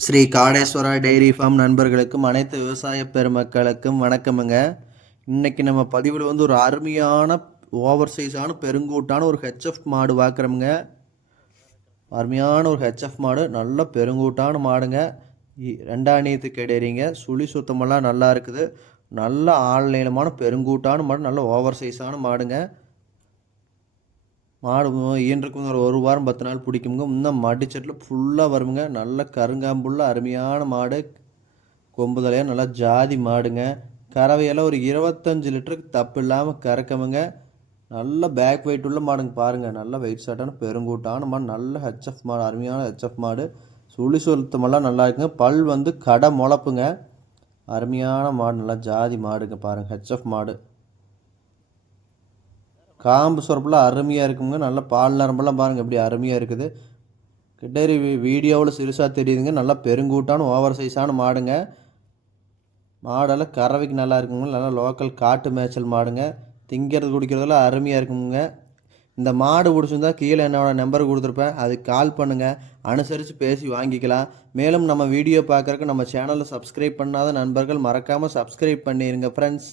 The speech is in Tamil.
ஸ்ரீ காடேஸ்வரா டெய்ரி ஃபார்ம் நண்பர்களுக்கும் அனைத்து விவசாய பெருமக்களுக்கும் வணக்கமுங்க. இன்றைக்கி நம்ம பதிவில் வந்து ஒரு அருமையான ஓவர் சைஸான பெருங்கூட்டான ஒரு ஹெச்எஃப் மாடு பார்க்குறோமுங்க அருமையான ஒரு ஹெச்எஃப் மாடு நல்ல பெருங்கூட்டான மாடுங்க. இ- கிடையிறீங்க சுழி சுத்தமெல்லாம் நல்லா இருக்குது. நல்ல ஆன்லைனமான பெருங்கூட்டான மாடு நல்ல ஓவர் சைஸான மாடுங்க. மாடு ஈன்றுக்கும் ஒரு ஒரு வாரம் பத்து நாள் பிடிக்குங்க. இன்னும் மடிச்சட்டில் ஃபுல்லாக வருங்க நல்ல கருங்காம்புள்ள அருமையான மாடு. கொம்புதலையாக நல்லா ஜாதி மாடுங்க. கறவையெல்லாம் ஒரு இருபத்தஞ்சு லிட்டருக்கு தப்பு இல்லாமல் கறக்கமுங்க. நல்ல பேக் வெயிட் உள்ள மாடுங்க பாருங்கள் நல்ல வெயிட் சாட்டான பெருங்கூட்டான மாடு. நல்ல ஹெச்எஃப் மாடு அருமையான ஹெச்எஃப் மாடு. சுழி சுத்தமெல்லாம் நல்லா இருக்குங்க. பல் வந்து கடை முளப்புங்க. அருமையான மாடு நல்லா ஜாதி மாடுங்க பாருங்கள் ஹெச்எஃப் மாடு. காம்பு சுரப்புலாம் அருமையாக இருக்குங்க. நல்ல பால் நரம்பெல்லாம் பாருங்கள் எப்படி அருமையாக இருக்குது. கிட்டேரி வீடியோவில் சிறுசாக தெரியுதுங்க. நல்லா பெருங்கூட்டான ஓவர் சைஸான மாடுங்க. மாடெல்லாம் கறவைக்கு நல்லா இருக்குங்க. நல்லா லோக்கல் காட்டு மேய்ச்சல் மாடுங்க. திங்கிறது குடிக்கிறதெல்லாம் அருமையாக இருக்குங்க. இந்த மாடு பிடிச்சிருந்தா கீழே என்னோட நம்பர் கொடுத்துருப்பேன். அதுக்கு கால் பண்ணுங்கள் அனுசரித்து பேசி வாங்கிக்கலாம். மேலும் நம்ம வீடியோ பார்க்குறக்கு நம்ம சேனலை சப்ஸ்கிரைப் பண்ணாத நண்பர்கள் மறக்காமல் சப்ஸ்கிரைப் பண்ணிடுங்க ஃப்ரெண்ட்ஸ்